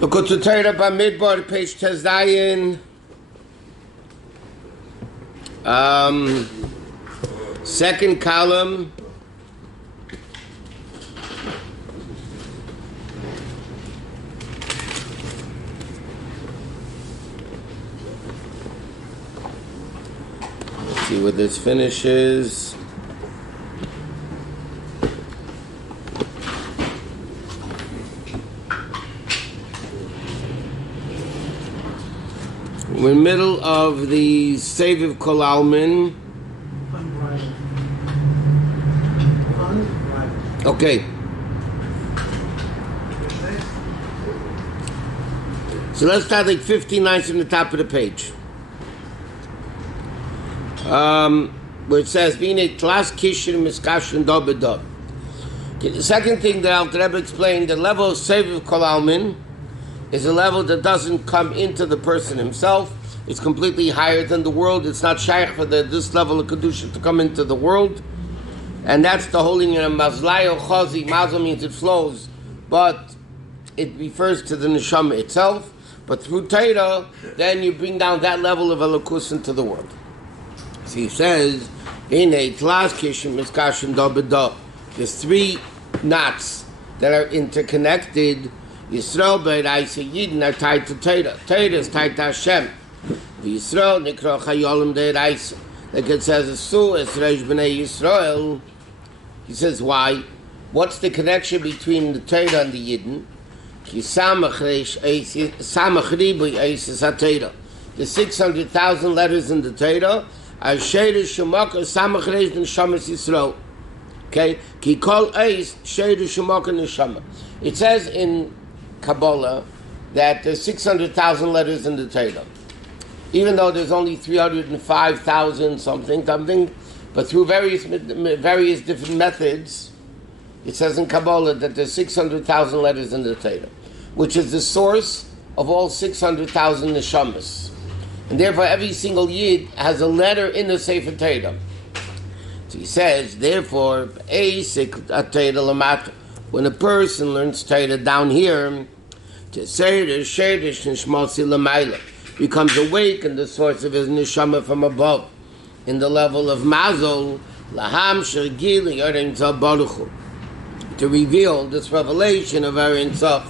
Likkutei Torah Bamidbar, page Tezayin. Second column. Let's see where this finishes. We're in the middle of the Shavous Maamar. Okay. So let's start like 59 from the top of the page. Where it says, being a class kishir miskashin dobedob. Okay, the second thing that Rabbi explained, the level of Shavous Maamar is a level that doesn't come into the person himself. It's completely higher than the world. It's not shaykh for this level of kedusha to come into the world. And that's the whole thing of mazlayo chazi. Mazel means it flows, but it refers to the neshama itself. But through Torah, then you bring down that level of elokus into the world. So he says, in a tlas kishim miskashin dobedah, there's three knots that are interconnected. Yisrael be'eraisa Yidden are tied to Torah. Torah is tied to Hashem. Yisrael nikro chayolim de'eraisa. Like it says, Esu es reish b'nei Yisrael. He says, why? What's the connection between the Torah and the Yidden? Ki samach ribu eises ha-Torah. The 600,000 letters in the Torah are sheirish shemaka samach reish b'neshamas Yisrael. Okay? Ki kol eis sheirish shemaka neshama. It says in Kabbalah that there's 600,000 letters in the Torah. Even though there's only 305,000 something, but through various different methods, it says in Kabbalah that there's 600,000 letters in the Torah, which is the source of all 600,000 neshamas. And therefore every single Yid has a letter in the Sefer Torah. So he says, therefore, when a person learns Torah down here, becomes awake in the source of his neshama from above, in the level of Mazel, to reveal this revelation of Ein Sof,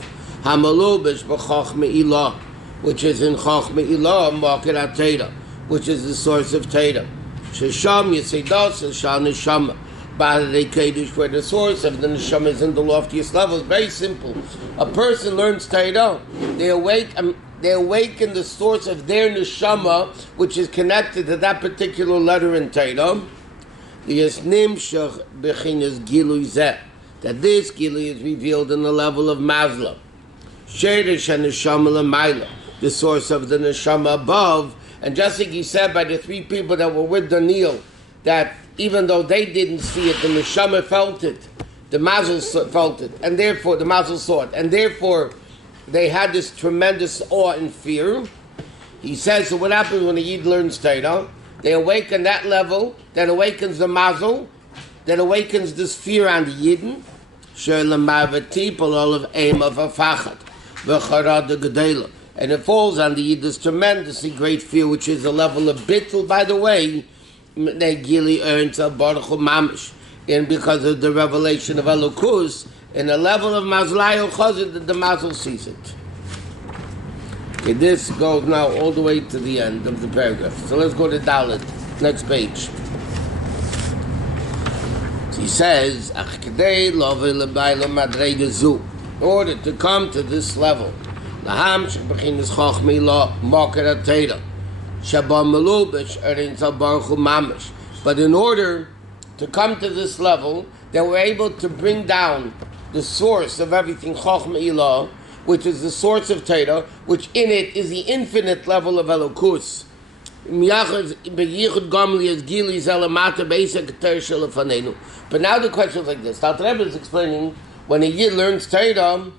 which is in Chochmah Ilah, Market HaTorah, which is the source of Torah. Shesham Yesidas Shal Neshama, where the source of the neshama is in the loftiest levels. Very simple. A person learns Torah, they awaken the source of their neshama, which is connected to that particular letter in Torah. That this gilui is revealed in the level of Mazla. The source of the neshama above. And just like he said by the three people that were with Daniel, that even though they didn't see it, the neshama felt it, the mazel felt it, and therefore the mazel saw it, and therefore they had this tremendous awe and fear. He says, so what happens when a Yid learns Torah? They awaken that level, that awakens the mazel, that awakens this fear on the Yidden. And it falls on the Yid this tremendously great fear, which is a level of bittul, by the way, and because of the revelation of Elokus, in a level of Mazlayo Chazid, the Mazel sees it. Okay, this goes now all the way to the end of the paragraph. So let's go to Dalet, next page. So he says, in order to come to this level, but in order to come to this level, they were able to bring down the source of everything, Chochmah Ilah, which is the source of Torah, which in it is the infinite level of Elokus. But now the question is like this. The Rebbe is explaining, when a Yid learns Torah,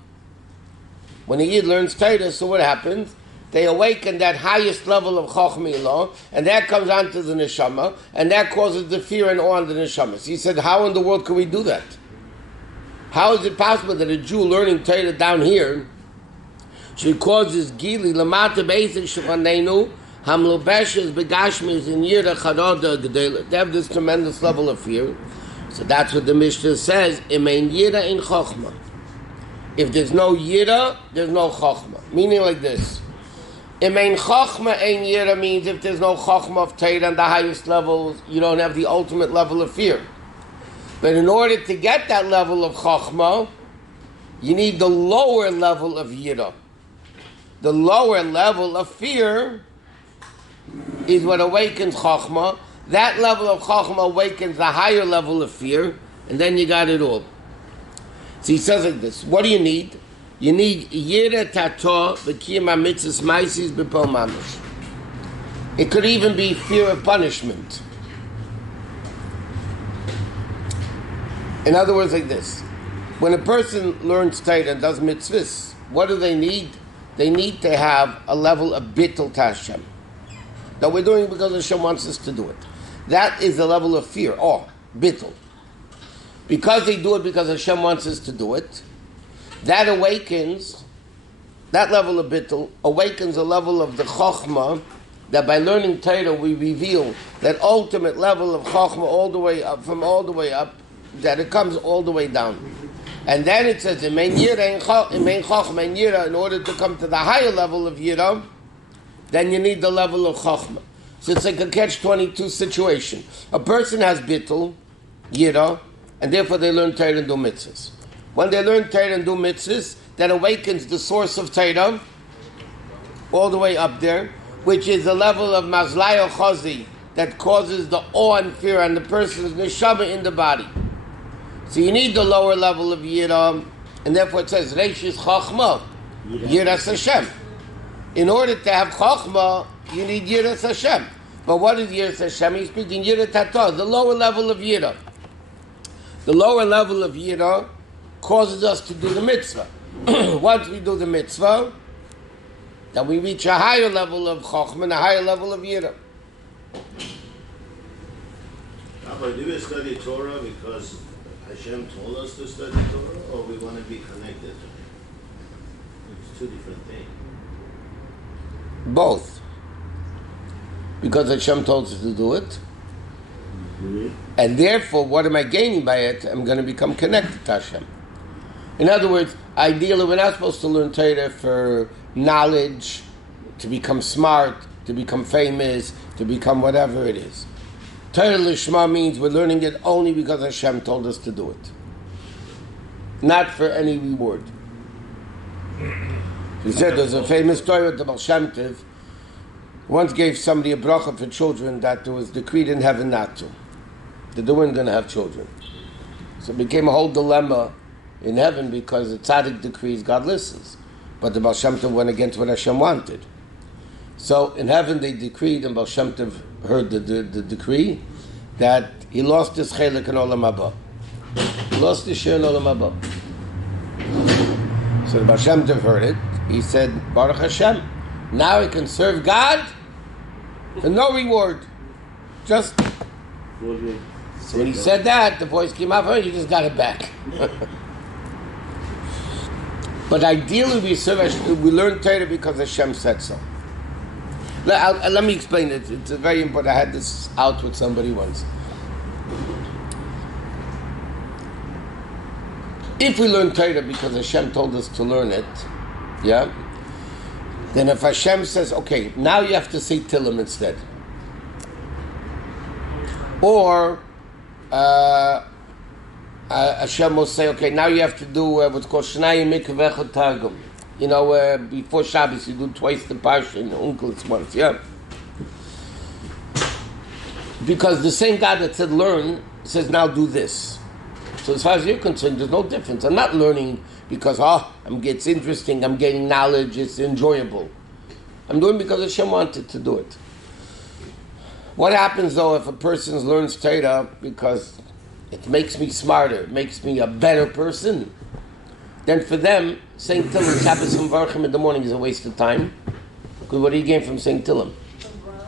so what happens? They awaken that highest level of Chochmah Ilah, and that comes onto the neshama, and that causes the fear and awe on the neshama. So he said, how in the world can we do that? How is it possible that a Jew learning Torah down here she causes gili lamata basic shvanenu hamlobeshes begashmis in yira charoda gedela. They have this tremendous level of fear. So that's what the Mishnah says. Imein yira in chokhmah. If there's no yira, there's no chokhmah. Meaning like this. Imein chokhmah ein yira means if there's no chokhmah of Torah on the highest levels, you don't have the ultimate level of fear. But in order to get that level of chokhmah, you need the lower level of yira. The lower level of fear is what awakens chokhmah. That level of chokhmah awakens the higher level of fear, and then you got it all. So he says like this, what do you need? You need yira tato v'kiyam hamitzvos maisis b'pol mamash. It could even be fear of punishment. In other words, like this, when a person learns Torah and does mitzvahs, what do they need? They need to have a level of bittul to Hashem. That we're doing it because Hashem wants us to do it. That is the level of fear, bittul. Because they do it because Hashem wants us to do it, that awakens, that level of bittul awakens a level of the chokhmah, that by learning Torah we reveal that ultimate level of chokhmah all the way up, from all the way up, that it comes all the way down. And then it says, in order to come to the higher level of yira, then you need the level of chokhmah. So it's like a catch-22 situation. A person has bittul, yira, and therefore they learn Torah and do mitzvahs. When they learn Torah and do mitzvahs, that awakens the source of Torah all the way up there, which is the level of mazlayo chazi that causes the awe and fear on the person's neshama in the body. So you need the lower level of yira, and therefore it says reishis chachma, yiras Hashem. In order to have chachma, you need yiras Hashem. But what is yiras Hashem? He's speaking yira tata, the lower level of yira. The lower level of yira causes us to do the mitzvah. Once we do the mitzvah, then we reach a higher level of chachma and a higher level of yira. But do we study Torah because Hashem told us to study Torah, or we want to be connected to Him? It's two different things. Both. Because Hashem told us to do it. Mm-hmm. And therefore, what am I gaining by it? I'm going to become connected to Hashem. In other words, ideally, we're not supposed to learn Torah for knowledge, to become smart, to become famous, to become whatever it is. Torah Lishma means we're learning it only because Hashem told us to do it. Not for any reward. He said there's a famous story with the Baal Shem Tov. Once gave somebody a bracha for children that it was decreed in heaven not to. That they weren't going to have children. So it became a whole dilemma in heaven because the tzaddik decrees, God listens. But the Baal Shem Tov went against what Hashem wanted. So in heaven they decreed, and Baal Shem Tov heard the decree, that he lost his chelik in Olam Haba. He lost his share in Olam Haba. So the Baal Shem Tov heard it. He said, Baruch Hashem, now he can serve God for no reward. Just... So when he said that, the voice came out, he just got it back. But ideally we learn Torah because Hashem said so. Let me explain it. It's very important. I had this out with somebody once. If we learn Torah because Hashem told us to learn it, yeah, then if Hashem says, okay, now you have to say Tillim instead. Or Hashem will say, okay, now you have to do what's called Shnayim Mikvecha Targum. You know, before Shabbos you do twice the Parshat and Uncle's once, yeah? Because the same God that said learn says now do this. So as far as you're concerned, there's no difference. I'm not learning because, it's interesting, I'm gaining knowledge, it's enjoyable. I'm doing because Hashem wanted to do it. What happens though if a person learns Torah because it makes me smarter, it makes me a better person? Then for them, saying Tillim, Shabbos and Varchim in the morning is a waste of time. Because what do you gain from saying Tillim?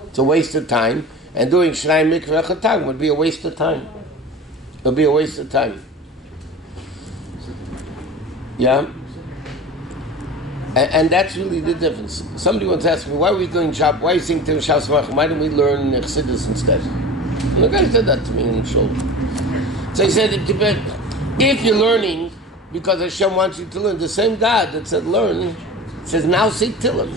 It's a waste of time. And doing Shnai Mikveh Chatag would be a waste of time. It would be a waste of time. Yeah? And that's really the difference. Somebody once asked me, why are we doing Shabbat? Why are you singing to Shavous Maamar? Why don't we learn Chassidus instead? And the guy said that to me in the shoulder. So he said, it depends. If you're learning because Hashem wants you to learn, the same God that said learn says now say Tillim.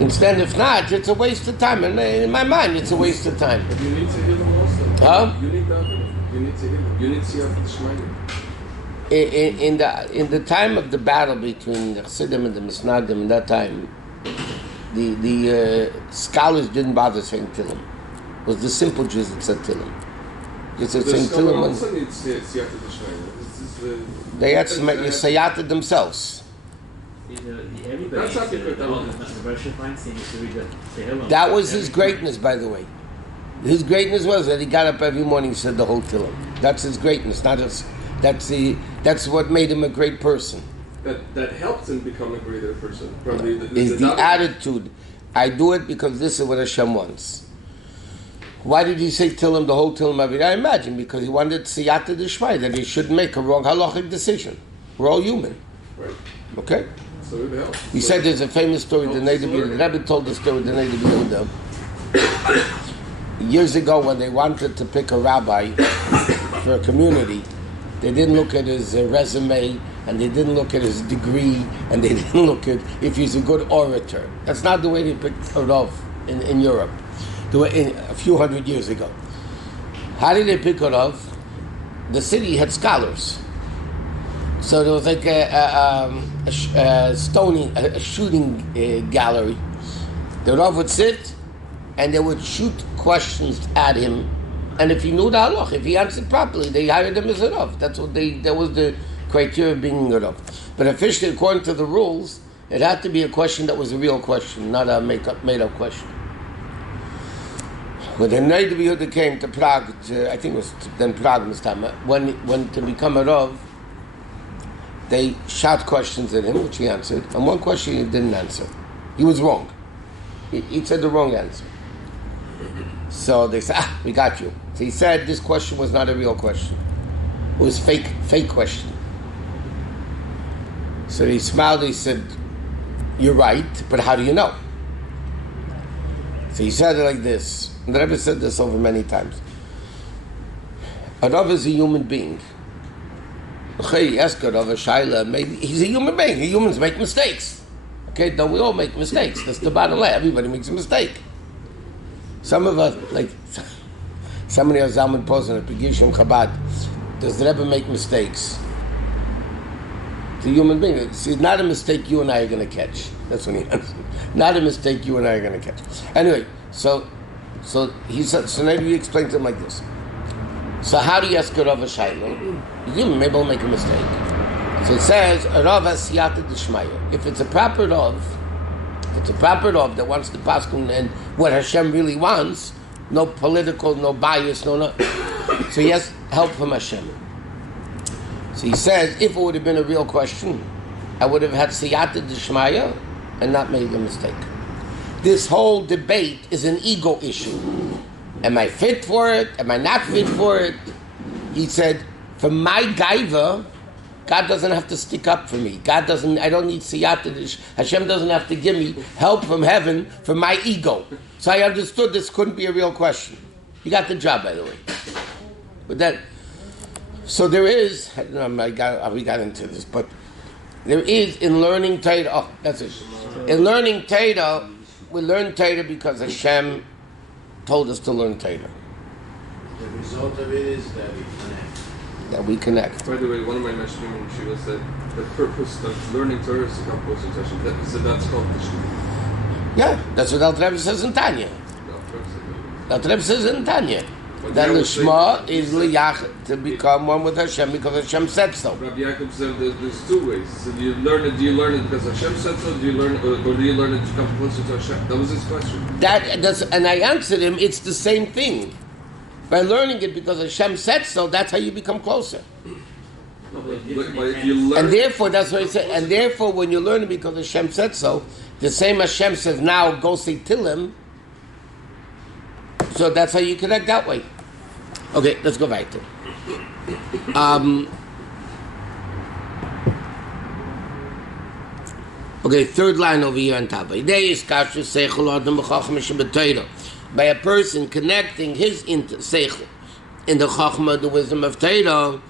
Instead, if not, it's a waste of time. And in my mind, it's a waste of time. But you need to hear them also. Huh? You need that. You need to hear them. You need to hear the Shmaya. In the time of the battle between the Chassidim and the Misnagdim, in that time, the scholars didn't bother saying Tillim. It was the simple Jews that said Tillim. Just said saying Tillim. Also needs Siyata D'Shmaya. They had to make Yisayata themselves. That's not the That was his greatness, by the way. His greatness was that he got up every morning and said the whole Tillim. That's his greatness, not his. That's what made him a great person. That helped him become a greater person. Probably is the attitude. I do it because this is what Hashem wants. Why did he say Tillim, the whole Tillim every day? I imagine because he wanted Siyata D'Shmaya, that he shouldn't make a wrong halachic decision. We're all human. Right. Okay? So it helps. He said there's a famous story, the Rabbi told the story, the Liadi. Years ago when they wanted to pick a rabbi for a community, they didn't look at his resume, and they didn't look at his degree, and they didn't look at if he's a good orator. That's not the way they picked it off in Europe, a few hundred years ago. How did they pick it off? The city had scholars. So there was like a shooting gallery. The Rav would sit, and they would shoot questions at him. And if he knew the halach, if he answered properly, they hired him as a Rav. That was the criteria of being a Rav. But officially, according to the rules, it had to be a question that was a real question, not a made-up question. When the Liadi came to Prague, I think it was then Prague this time, when to become a Rav, they shot questions at him, which he answered, and one question he didn't answer. He was wrong. He said the wrong answer. So they said, we got you. So he said this question was not a real question. It was fake question. So he smiled, he said, you're right, but how do you know? So he said it like this. And the Rabbi said this over many times. A Rav is a human being. Maybe he's a human being. Humans make mistakes. Okay, don't we all make mistakes? That's the bottom line. Everybody makes a mistake. Some of us, like somebody else, Zalman posing at Pegishim Chabad, does the Rebbe make mistakes? It's a human being. It's not a mistake you and I are going to catch. That's when he answered. Not a mistake you and I are going to catch. Anyway, so he said. So maybe you explain to him like this. So how do you ask a Rav a shayla? Maybe I'll make a mistake. So it says a Rav has Siyata D'Shmaya. If it's a proper Rav that wants to pass and what Hashem really wants, no political, no bias, no. So he has help from Hashem. So he says, if it would have been a real question, I would have had Siyata D'Shmaya and not made a mistake. This whole debate is an ego issue. Am I fit for it? Am I not fit for it? He said, for my gaiva, God doesn't have to stick up for me. I don't need siyata. Hashem doesn't have to give me help from heaven for my ego. So I understood this couldn't be a real question. You got the job, by the way. But so there is, I don't know, we got into this, but there is in learning Torah, oh, that's it. In learning Torah, we learn Torah because Hashem told us to learn Torah. The result of it is that we connect. By the way, one of my mentioning when she was said the purpose of learning Torah is to come closer to Hashem. That's called Mishnah. Yeah, that's what Al Rebbe says in Tanya. Al Rebbe says in Tanya. That Lishma is liyach, to become one with Hashem because Hashem said so. Rabbi Yaakov said there's two ways. So do you learn it because Hashem said so? Do you learn it, or do you learn it to come closer to Hashem? That was his question. And I answered him, it's the same thing. By learning it because Hashem said so, that's how you become closer. But if you learn, and therefore, that's what he said. And therefore, when you learn it because Hashem said so, the same Hashem says, now go say Tillim. So that's how you connect that way. Okay, let's go back to Okay, third line over here on top. By a person connecting his seichel in the chachma, the wisdom of Torah,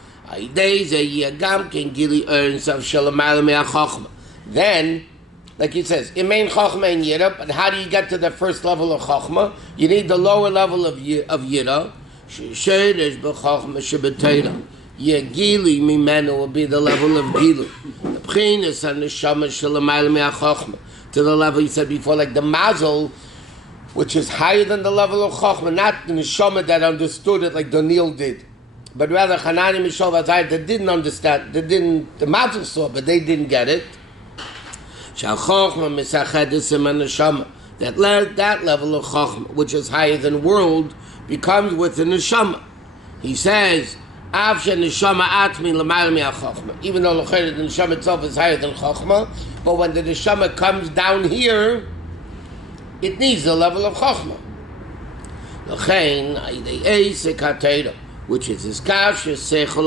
then, like he says, it main chachma in yira, but how do you get to the first level of chachma? You need the lower level of yira. Sheresh b'chachma sheb'Torah. Yegili mimenu will be the level of gilu. The pchinas and the neshama shelamayla me'achachma, to the level he said before, like the mazel, which is higher than the level of chachma, not the neshama that understood it like Daniel did, but rather Hanani Mishal Vazayit that didn't understand, the mazel saw, but they didn't get it. Shachachma misachedis and neshama, that level of chachma, which is higher than world, becomes with the neshama. He says, even though the neshama itself is higher than chachma, but when the neshama comes down here, it needs the level of chachma. Which is his kash, therefore,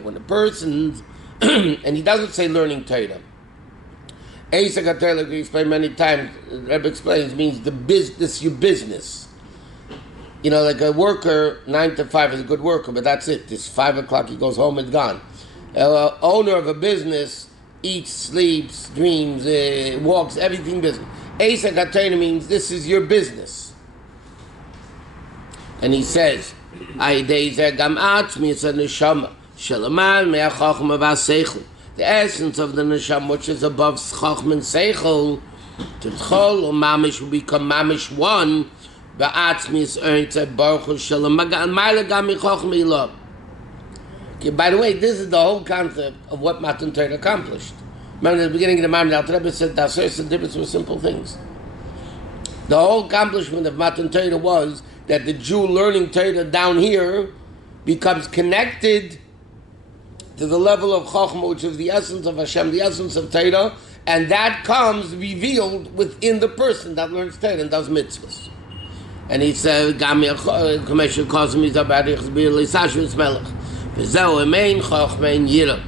when a person, and he doesn't say learning Torah, Eisek HaTorah, we explained many times, Rabbi explains, means the business, your business. You know, like a worker, 9 to 5 is a good worker, but that's it. It's 5 o'clock, he goes home, it's gone. Owner of a business eats, sleeps, dreams, walks, everything business. Eisek HaTorah means this is your business. And he says, the essence of the neshama, which is above chachma and seichel, to tchol or mamish will become mamish one. Okay, by the way, this is the whole concept of what Matan Torah accomplished. Remember at the beginning of the Maamarim, the Rabbi said that the difference was simple things. The whole accomplishment of Matan Torah was that the Jew learning Torah down here becomes connected to the level of Chachma, which is the essence of Hashem, the essence of Torah, and that comes revealed within the person that learns Torah and does mitzvahs. And he said, Commercial Cosmi Zabarich Sashvus Melech. V'zeu main Chachma in Yira.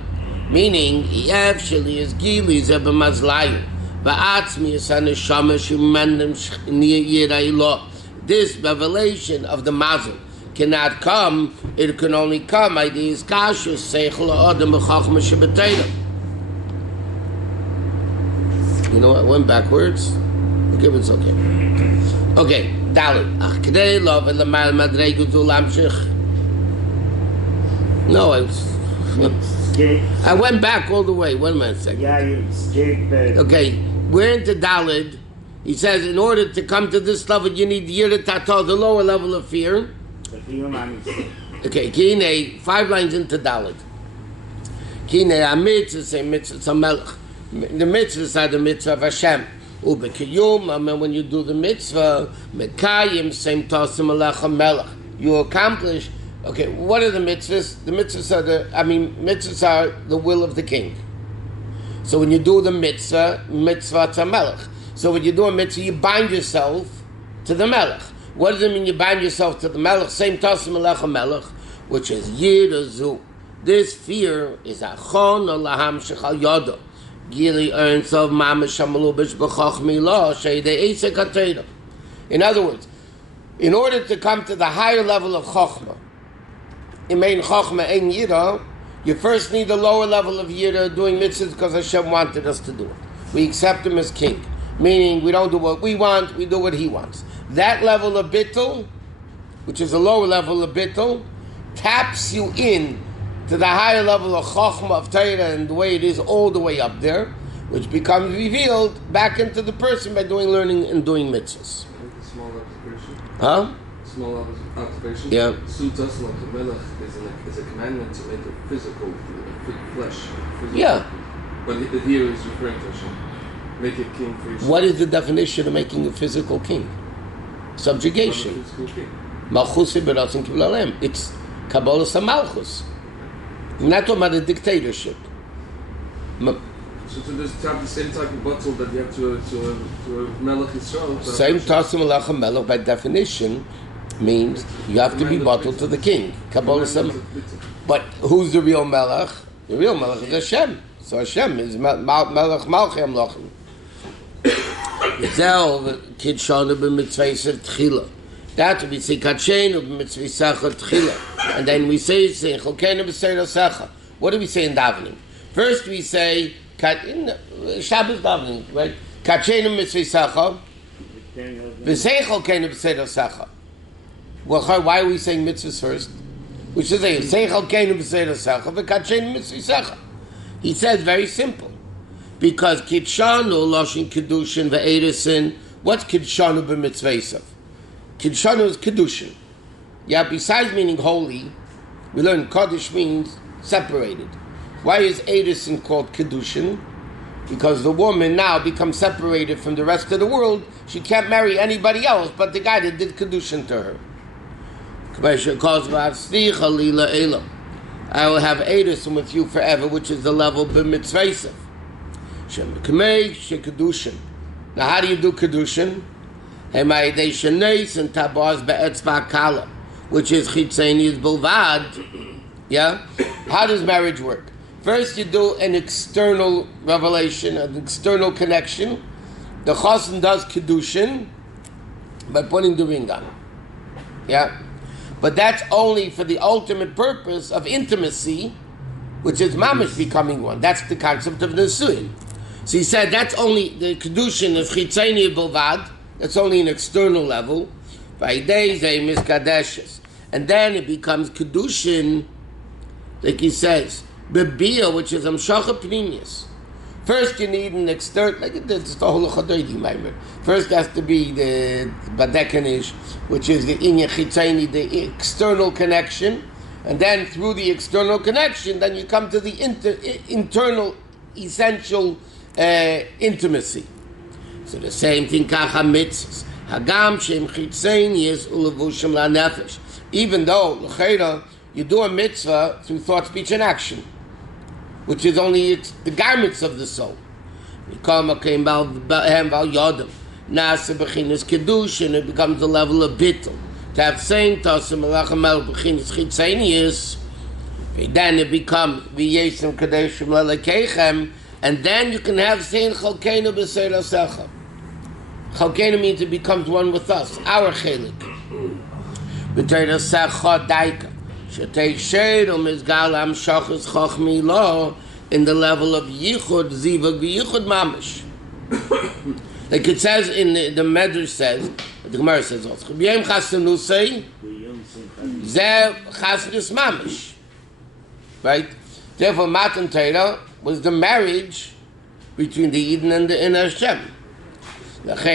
Meaning, Yev Sheli is Gili Zeba Mazlayu. Va'atzmi is Haneshama Shemendem Yira Ilo. This revelation of the Mazel cannot come, it can only come by the Iskashus Seichel Adam B'Chachma Sheb'Torah. You know what, I went backwards. Okay, it's okay. Okay, Dalit. Ach Kedei Lo V'Lamal Madregu Zulamshich. No, I went back all the way. 1 minute, second. Yeah, you escaped. Okay, we're into Dalit. He says, in order to come to this level, you need Yira Tato, the lower level of fear. Okay, Kine, 5 lines into Dalit. Kine, a mitzvah, say mitzvah, melech. The mitzvahs are the mitzvah of Hashem. Ubekiyum, and when you do the mitzvah, Mekayim, same tosim alecha melech. You accomplish. Okay, what are the mitzvahs? The mitzvahs are the will of the king. So when you do the mitzvah to melech. So when you do a mitzvah, you bind yourself to the melech. What does it mean you bind yourself to the melech? Same tosim alecha melech, which is yirazu. This fear is achon laham shechal yodo. Gili earns of mamash shamalubish b'chachmi lo sheidei eisek HaTorah. In other words, in order to come to the higher level of chachma, in main chachma ein yira, you first need the lower level of yira, doing mitzvahs because Hashem wanted us to do it. We accept Him as king, meaning we don't do what we want, we do what He wants. That level of bittul, which is a lower level of bittul, taps you in to the higher level of chachma of Torah and the way it is all the way up there, which becomes revealed back into the person by learning and doing mitzvahs. Small observation. Huh? Small observation. Yeah. Sutas Melech is a commandment to make a physical flesh. Physical. Yeah. But here is referring to Hashem. Make a king for yourself. What is the definition of making a physical king? Subjugation. Malchus b'ratzon kibul alem. It's Kabbalas HaMalchus. We're not talking about a dictatorship. So to have the same type of bottle that you have to Melech Yisrael. Same Tasim Melech Melech by definition means you have to be bottled to the king. Kabbalas HaMalchus. But who's the real Melech? The real Melech is Hashem. So Hashem is Melech Malchei Amlochim. Zel Kidshanu b'mitzvah tchila. That we say Kachenu b'mitzvah tchila, and then we say Cholkeinu b'seir secha. What do we say in davening? First we say in Shabbos davening, right? Kachenu b'mitzvah v'sei Cholkeinu b'seir secha. Well, why are we saying mitzvahs first? We should say Sei Cholkeinu b'seir secha v'Kachenu b'mitzvah secha. He says very simple. Because Kidshanu, Loshin Kedushin, Ve'erisin, what's Kidshanu b'mitzvaysav? Kidshanu is Kedushin. Yeah, besides meaning holy, we learn Kaddish means separated. Why is Erisin called Kedushin? Because the woman now becomes separated from the rest of the world. She can't marry anybody else but the guy that did Kedushin to her. I will have Erisin with you forever, which is the level b'mitzvaysav. Now, how do you do Kedushin? Which is Chitzenius Bulvad. Yeah? How does marriage work? First, you do an external revelation, an external connection. The Chassan does Kedushin by putting the ring on. Yeah? But that's only for the ultimate purpose of intimacy, which is mamish becoming one. That's the concept of Nesuin. So he said that's only the Kedushin of Chitzeni Bilvad, that's only an external level. And then it becomes Kedushin, like he says, Bebia, which is Amshacha Pnimius. First you need an external, like it's the whole Chadoidi Maamarim. First has to be the Badekanish, which is the Inya Chitzeni, the external connection. And then through the external connection, then you come to the internal, essential intimacy. So the same thing, kacha mitzvahs. Hagam shem chitzenius ulevushim lanefesh. Even though l'cheira you do a mitzvah through thought, speech, and action, which is only the garments of the soul. Mikama bal yodem nasa bechinas kedushin. It becomes the level of bittul. To have same tasim melacham el bechinas chitzenius. Then it becomes v'yesem kadeshim lelekechem. And then you can have Sein Cholkeinu b'seir secha. Cholkeinu means it becomes one with us, our chelik. B'teir secha daika. Shetei sheiro mizgal am shachas chochmi lo in the level of yichud zivag v'yichud mamish. Like it says in the Medrash says, the Gemara says also, B'yem chasanusei zeh chasidus mamish. Right? Therefore, Matan Torah was the marriage between the Eden and the inner Hashem. Therefore,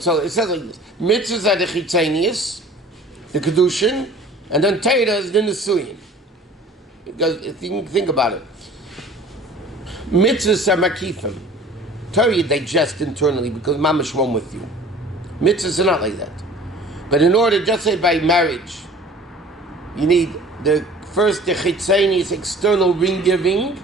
so it says like this: mitzvahs are the chitzenius, the kedushin, and then Torah is the nesuyin. Because if you think about it, mitzvahs are makifim. Torah you digest internally because mamash one with you. Mitzvahs are not like that. But in order, just say by marriage, you need the chitzenius external ring giving,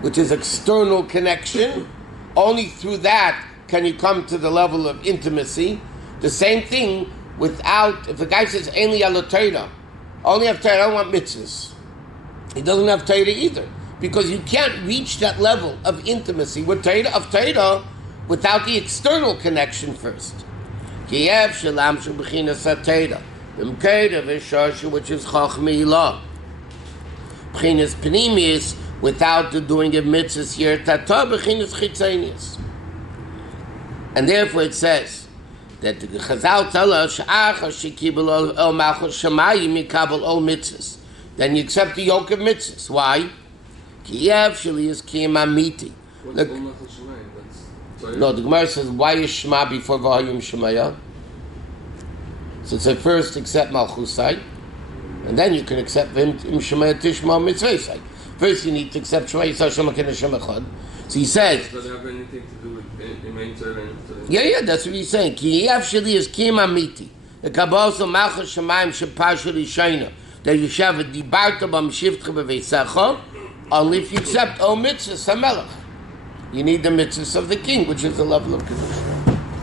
which is external connection. Only through that can you come to the level of intimacy. The same thing without, if a guy says, only have Torah, I don't want mitzvahs. He doesn't have Torah either. Because you can't reach that level of intimacy with Torah without the external connection first. Kiev shalam shubchinas hatera, which is chachmi law. Bchinas pnimius, without the doing of mitzvahs here, tata bchinas chitzenius. And therefore it says that the Chazal tell us she'achar shekibel el malchus shamayim mikabel ol mitzvahs. Then you accept the yoke of mitzvahs. Why? Kiev shali is kiyam amiti. Look. No, the Gemara says, why is Shema before Vahayim Shemaya? So it's at first accept Malchusai, and then you can accept Vim Shemaya Tishma Mitzvahsai. First you need to accept Shema Yisrael Shema Kena Shema Chad. So he says, does it have anything to do with Imein Torah? Yeah, that's what he's saying. Ki Yavshali is Kim Amiti. The Kabbalah also Malchus Shemaim Shepashal Yishayna. That you shall have Dibarta Bam Shivtcha Beveisacha, only if you accept O Mitzvah Samelach. You need the mitzvahs of the king, which is the level of Kedusha.